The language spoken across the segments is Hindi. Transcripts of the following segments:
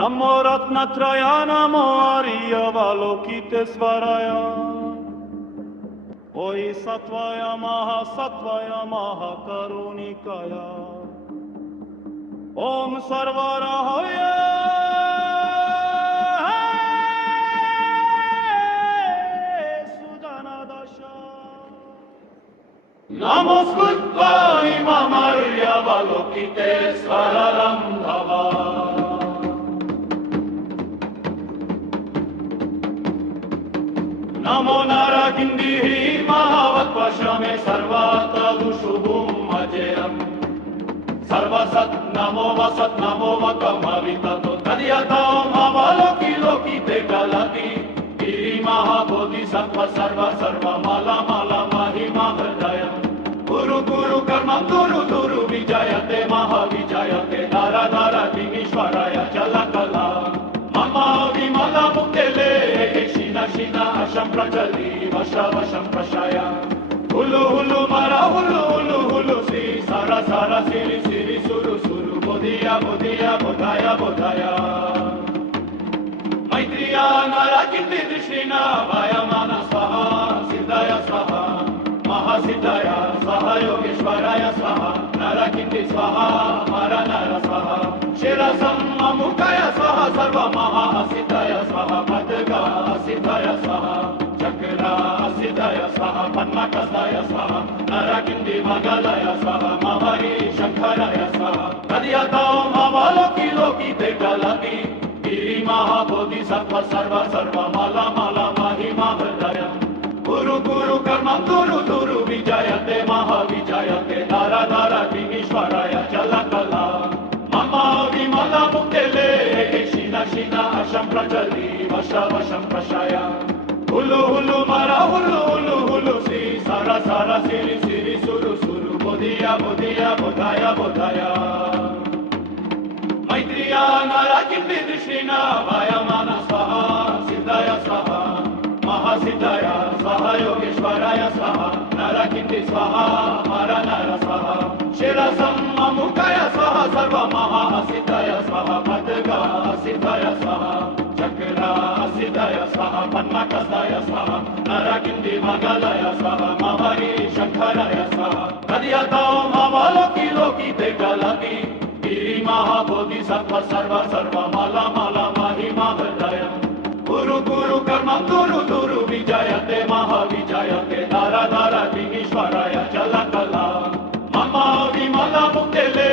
Namo Ratnatraya, Namo Aryavalokitesvaraya. Oi Satvaya Mahakarunikaya. Om Sarvarahaya. Sujanadasha. Namaskutva Imam Aryavalokitesvararam Dhava. Namo Narakindihi Mahavatpashame Sarvata Shubhum Ajeram Sarvasat Namo Vasat Namo Vakamavitato Tadyatam Avaloki Loki Tekalati Iri Mahabodhisattva Sarva Sarva Mala Mala Mahima Hridayam Guru Guru Karma Guru Guru Vijayate Mahavijayate Dara Dara Dimishwaraya Jalakala Mama Vimala Muktele Shina Shina Asham Prajali Vasha Vasham Prashaya Hulu Hulu Mara Hulu Hulu Hulu Sri Sara Sara Siri Siri Suru Suru Bodhiya Bodhiya Bodhaya Bodhaya Maitriya Narakindi Drishina Vayamana Swaha Siddhaya Swaha Mahasiddhaya Swaha Yogeshwaraya Swaha Narakindi Swaha Mara Nara Swaha Shirasam Amukaya Swaha Sarva Maha Asiddhaya Swaha Padga Asiddhaya Swaha Chakra Asiddhaya Swaha Padmakasdaya Swaha Narakindi Magalaya Swaha Mavari Shankaraya Swaha Tadyatam Avaloki Loki Tekalati Iri Mahabodhisattva Sarva Sarva Mala Mala Mahima Hridayam Guru Guru Karma Guru Guru Vijayate Mahavijayate Dara Dara Dimishwaraya Jalakala Mama Vimala Muktele Shina Shina Asham Prajali Vasha Vasham Prashaya Hulu Hulu Mara Hulu Hulu Hulu Sri Sara Sara Siri Siri Suru Suru Bodhiya Bodhiya Bodhaya Bodhaya Maitriya Narakindi Drishina Vayamana Swaha Siddhaya Swaha Mahasiddhaya Swaha Yogeshwaraya Swaha Narakindi Swaha Mara Nara Swaha Shirasam Amukaya Swaha Sarva Maha Asiddhaya Swaha Padga Asiddhaya Swaha Chakra Asiddhaya Swaha Padmakasdaya Swaha Narakindi Magalaya Swaha Mavari Shankaraya Swaha Tadyatam Avaloki Loki Tekalati Iri Mahabodhisattva Sarva Sarva Mala Mala Mahima Hridayam Guru Guru Karma Guru Guru Vijayate Mahavijayate Dara Dara Dimishwaraya Jalakala Mama Vimala Muktele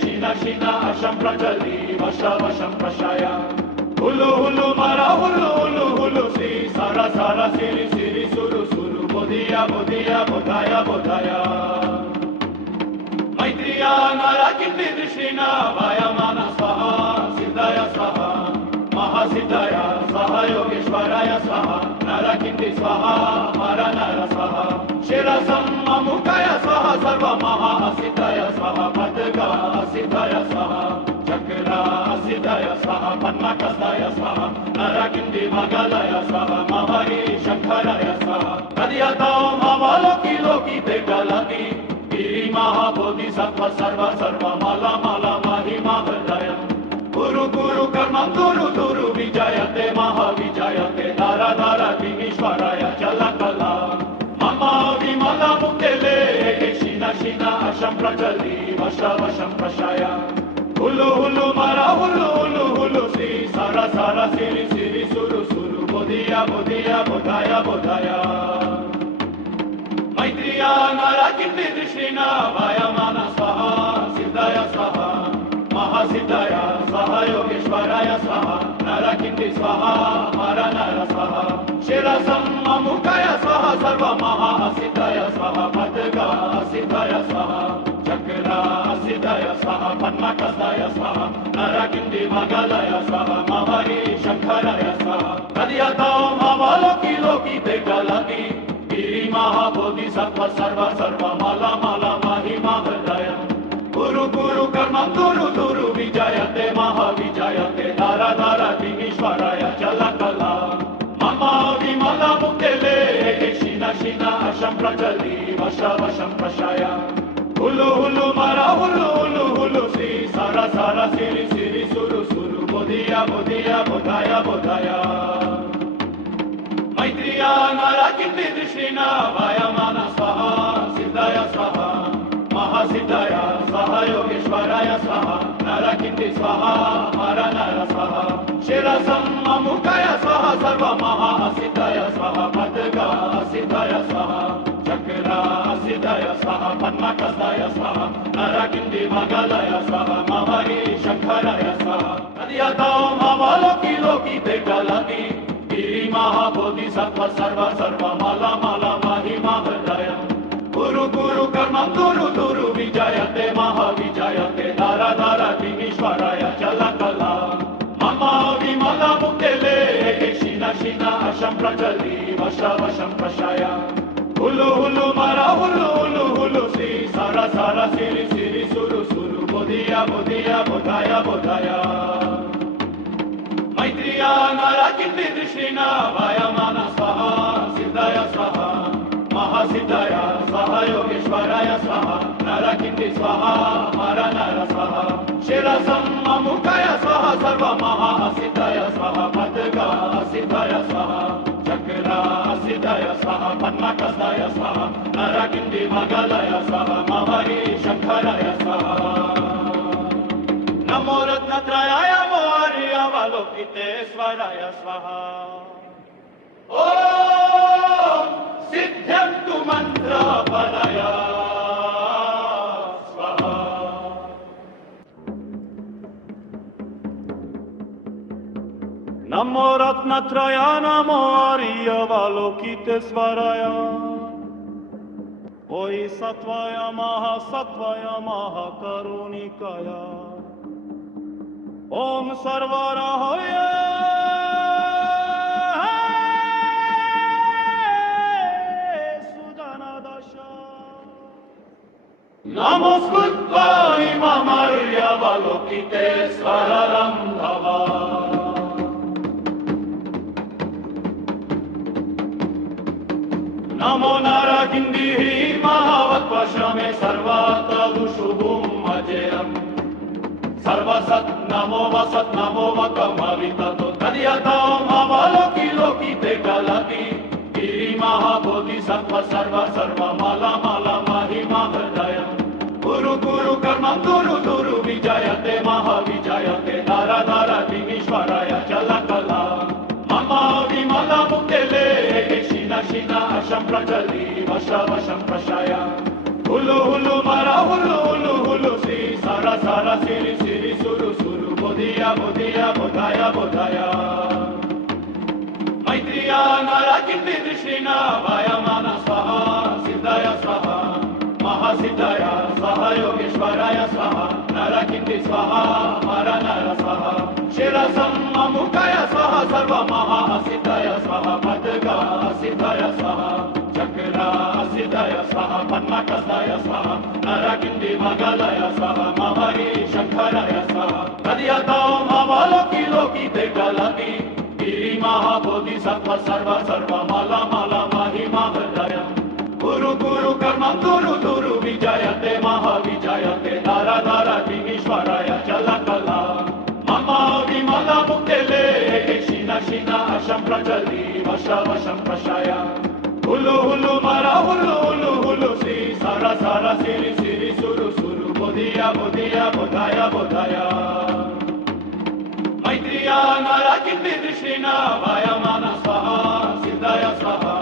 Shina Shina Asham Prajali Vasha Vasham Prashaya Hulu Hulu Mara Hulu Hulu Hulu Sri Sara Sara Siri Siri Suru Suru Bodhiya Bodhiya Bodhaya Bodhaya Maitriya Narakindi Drishina Vayamana Swaha Siddhaya Swaha Mahasiddhaya Swaha Yogeshwaraya Swaha Narakindi Swaha Mara Nara Swaha Shirasam Amukaya Swaha Sarva Maha Asiddhaya Swaha Padga Asiddhaya Swaha Chakra Asiddhaya Swaha Padmakasdaya Swaha Narakindi Magalaya Swaha Mavari Shankaraya Swaha Tadyatam Avaloki Loki Tekalati Iri Mahabodhisattva Sarva Sarva Mala Mala Mahima Hridayam Guru Guru Karma Guru Guru Vijayate Mahavijayate Dara Dara Dimishwaraya Jalakala Mama Vimala Muktele Shina Shina Asham Prajali Vasha Vasham Prashaya Hulu Hulu Mara Hulu Hulu Hulu Sri Sara Sara Siri Siri Suru Suru Bodhiya Bodhiya Bodhaya Bodhaya Maitriya Narakindi Drishina Vayamana Swaha Siddhaya Swaha Mahasiddhaya Swaha Yogeshwaraya Swaha Narakindi Swaha Mara Nara Swaha Shirasam Amukaya Swaha Sarva Maha Asiddhaya Swaha Padga Asiddhaya Swaha Chakra Asiddhaya Swaha Padmakasdaya Swaha Narakindi Magalaya Swaha Mavari Shankaraya Swaha Tadyatam Avaloki Loki Tekalati Iri Mahabodhisattva Sarva Sarva Mala Mala Mahima Hridayam Guru Guru Karma Guru Guru Vijayate Mahavijayate Dara Dara Dimishwaraya Jalakala Mama Vimala Muktele Shina Shina Asham Prajali Vasha Vasham Prashaya Hulu Hulu Mara Hulu Hulu Hulu Sri Sara Sara Siri Siri Suru Suru Bodhiya किन्निदृष्टिना वायमाना स्वाहा सिद्धाय स्वाहा महासिद्धाय स्वाहा योगेश्वराय स्वाहा नरकिन्नि स्वाहा मरनर स्वाहा शिरसं अमुकाय स्वाहा सर्व महासिद्धाय स्वाहा पद्गा सिद्धाय स्वाहा चक्रा सिद्धाय स्वाहा पद्मकस्ताय स्वाहा नरकिन्नि मङ्गलाय स्वाहा ममरी शङ्कराय स्वाहा अद्यतो ममलोकी लोकी ते गलति गिरि महाबोधिसत्व सर्व सर्व माला माला महिमा हृदय गुरु गुरु कर्मं गुरु गुरु विजयते महाविजयते धारा धारा विनीश्वराय चलकला मम विमला मुक्तेले शिना शिना अशं प्रचलि वश वशं प्रशय हुलु हुलु मरा हुलु हुलु हुलु श्री सारा सारा सिरि सिरि सुरु सुरु बोधिया बोधिया बोधाया बोधाया मैत्रिया नरकिन्निदृष्टिना वायमाना स्वाहा सिद्धाय स्वाहा महासिद्धाय स्वाहा योगेश्वराय स्वाहा नरकिन्नि स्वाहा मरनर स्वाहा शिरसं अमुकाय स्वाहा सर्व महासिद्धाय स्वाहा पद्गा सिद्धाय स्वाहा चक्रा सिद्धाय स्वाहा पद्मकस्ताय स्वाहा नरकिन्नि मङ्गलाय स्वाहा ममरी शङ्कराय स्वाहा नमो रत्नत्रयाय मोर्यावलोकितेश्वराय स्वाहा ॐ सिद्ध्यन्तु मन्त्रफलय स्वाहा नमो रत्नत्रयाय नमो आर्यावलोकितेश्वराय ओहि सत्वाय महासत्वाय महाकरुणिकाय ओम सर्वराय सुजनदश नमस्कृत्वा इममर्यावलोकितेश्वरं भवा नमो नरकिन्निः महावत्वशमे सर्वातदुशुभुं अजेयम् सर्वसत् नमो वसत् नमो वकमविततो तद्यतो ममलोकी लोकी ते गलति गिरि महाबोधिसत्व सर्व सर्व माला माला महिमा हृदय गुरु गुरु कर्मं गुरु गुरु विजयते महाविजयते धारा धारा विनीश्वराय चलकला मम विमला मुक्तेले शिना शिना अशं प्रचलि वश वशं प्रशय हुलु हुलु मरा हुलु हुलु हुलु श्री सारा सारा सिरि सिरि सुरु सुरु बोधिया बोधिया बोधाया बोधाया मैत्रिया नरकिन्निदृष्टिना वायमाना स्वाहा सिद्धाय स्वाहा महासिद्धाय स्वाहा योगेश्वराय स्वाहा नरकिन्नि स्वाहा मरनर स्वाहा शिरसं अमुकाय स्वाहा सर्व महासिद्धाय स्वाहा पद्गा सिद्धाय स्वाहा चक्रा सिद्धाय स्वाहा पद्मकस्ताय स्वाहा नरकिन्नि मङ्गलाय स्वाहा ममरी शङ्कराय स्वाहा तद्यतो ममलोकी लोकी ते गलति गिरि महाबोधिसत्व सर्व सर्व माला माला महिमा हृदय गुरु गुरु कर्मं गुरु गुरु विजयते महाविजयते धारा धारा विनीश्वराय चलकला मम विमला मुक्तेले शिना शिना अशं प्रचलि वश वशं प्रशय हुलु हुलु मरा हुलु हुलु हुलु श्री सारा सारा सिरि सिरि सुरु सुरु बोधिया बोधिया बोधाया बोधाया मैत्रिया नरकिन्निदृष्टिना वायमाना स्वाहा सिद्धाय स्वाहा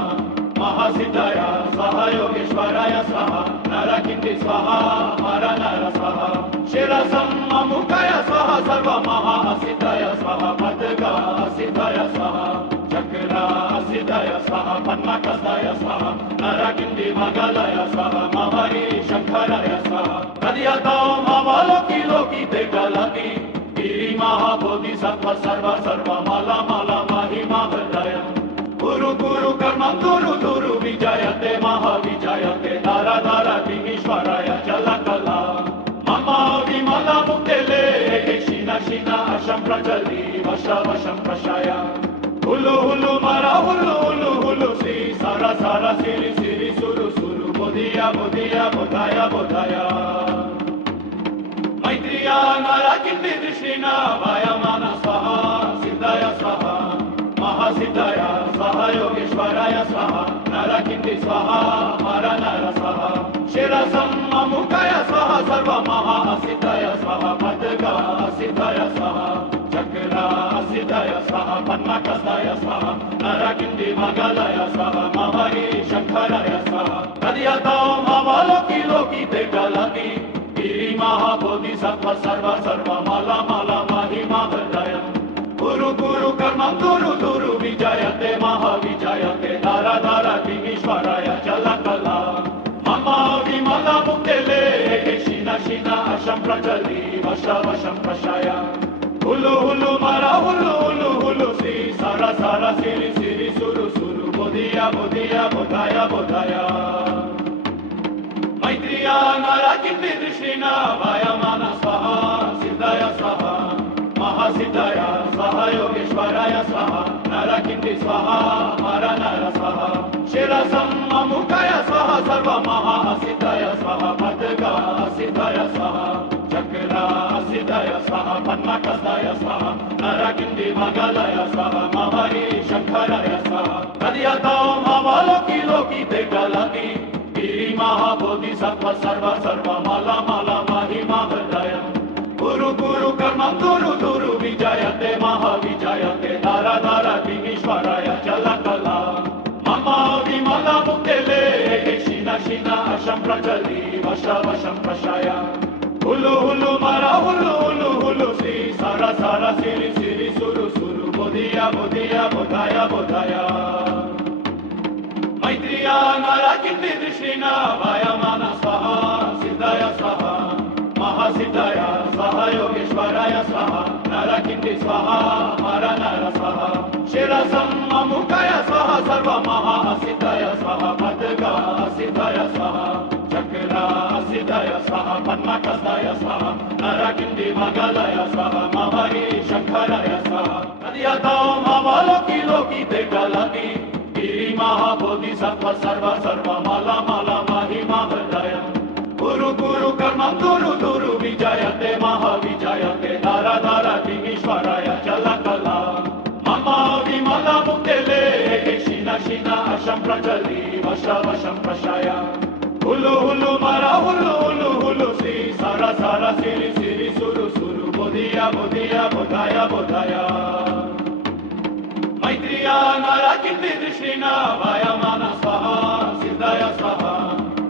महासिद्धाय स्वाहा योगेश्वराय स्वाहा नरकिन्नि स्वाहा मरनर स्वाहा शिरसं अमुकाय स्वाहा सर्व महासिद्धाय स्वाहा पद्गा सिद्धाय स्वाहा चक्रा सिद्धाय स्वाहा पद्मकस्ताय स्वाहा नरकिन्नि मङ्गलाय स्वाहा ममरी शङ्कराय स्वाहा तद्यतो ममलोकी लोकी ते गलति गिरि महाबोधिसत्व सर्व सर्व माला माला महिमा हृदय गुरु गुरु कर्मं गुरु गुरु विजयते महाविजयते धारा धारा विनीश्वराय चलकला मम विमला मुक्तेले शिना शिना अशं प्रचलि वश वशं प्रशय हुलु हुलु मरा हुलु हुलु हुलु श्री सारा सारा सिरि सिरि सुरु सुरु बोधिया बोधिया बोधाया बोधाया मैत्रिया नरकिन्निदृष्टिना वायमाना स्वाहा सिद्धाय स्वाहा महासिद्धाय स्वाहा योगेश्वराय स्वाहा नर नरकिन्दी स्वाहा मरनर स्वाहा शिरसं ममुकय स्वाहा सर्वमहासिद्धय स्वाहा पद्गासिद्धय स्वाहा चक्रासिद्धय स्वाहा पद्मकस्तय स्वाहा नरकिन्दी मगलय स्वाहा महरी शङ्करय स्वाहा तद्यतो मवलोकि लोकिते गलति गिरि महाबोधिसत्त्व सर्व सर्व माला माला महिमा हृदयम् गुरु गुरु कर्मं गुरु गुरु विजयते महाविजयते धारा धारा किमीश्वराय चलकला मम विमला मुक्तेले शिन शिन अशं प्रचलि वश वशं प्रशय हुलु हुलु मरा हुलु हुलु हुलु श्री सारा सारा सिरि सिरि सुरु सुरु बोधिया बोधिया बोधाया बोधाया मैत्रिया नरकिन्दी दृष्टिना वायमान स्वाहा सिद्धय स्वाहा महासिद्धय स्वाहा योगेश्वराय स्वाहा नरकिन्दी स्वाहा मरनर स्वाहा शिरसं ममुकय स्वाहा सर्वमहासिद्धय स्वाहा पद्गासिद्धय स्वाहा चक्रासिद्धय स्वाहा पद्मकस्तय स्वाहा नरकिन्दी मगलय स्वाहा महरी शङ्करय स्वाहा तद्यतो मवलोकि लोकिते गलति गिरि महाबोधिसत्त्व सर्व सर्व माला माला महिमा हृदयम् गुरु गुरु कर्मं गुरु गुरु विजयते महाविजयते धारा धारा किमीश्वराय चलकला मम विमला मुक्तेले शिन शिन अशं प्रचलि वश वशं प्रशय हुलु हुलु मरा हुलु हुलु हुलु श्री सारा सारा सिरि सिरि सुरु सुरु बोधिया बोधिया बोधाया बोधाया मैत्रिया नरकिन्दी दृष्टिना वायमान स्वाहा सिद्धय स्वाहा महासिद्धय स्वाहा योगेश्वराय स्वाहा नरकिन्दी स्वाहा मरनर स्वाहा शिरसं ममुकय स्वाहा सर्वमहासिद्धय स्वाहा पद्गासिद्धय स्वाहा चक्रासिद्धय स्वाहा पद्मकस्तय स्वाहा नरकिन्दी मगलय स्वाहा महरी शङ्करय स्वाहा तद्यतो मवलोकि लोकिते गलति गिरि महाबोधिसत्त्व सर्व सर्व माला माला महिमा हृदयम् गुरु गुरु कर्मं गुरु गुरु विजयते महाविजयते धारा धारा किमीश्वराय चलकला मम विमला मुक्तेले शिन शिन अशं प्रचलि वश वशं प्रशय हुलु हुलु मरा हुलु हुलु हुलु श्री सारा सारा सिरि सिरि सुरु सुरु बोधिया बोधिया बोधाया बोधाया मैत्रिया नरकिन्दी दृष्टिना वायमान स्वाहा सिद्धय स्वाहा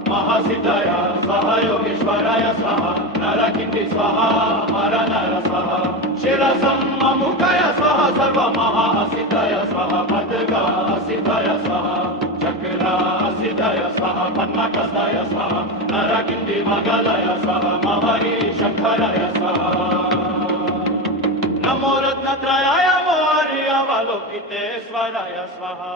महासिद्धय स्वाहा योगेश्वराय स्वाहा नरकिन्दी स्वाहा मरनर स्वाहा शिरसं ममुकय स्वाहा सर्वमहासिद्धय स्वाहा पद्गासिद्धय स्वाहा चक्रासिद्धय स्वाहा पद्मकस्तय स्वाहा नरकिन्दी मगलय स्वाहा महरी शङ्करय स्वाहा नमो रत्नत्रयाय मोहर्यावलोकितेश्वराय स्वाहा।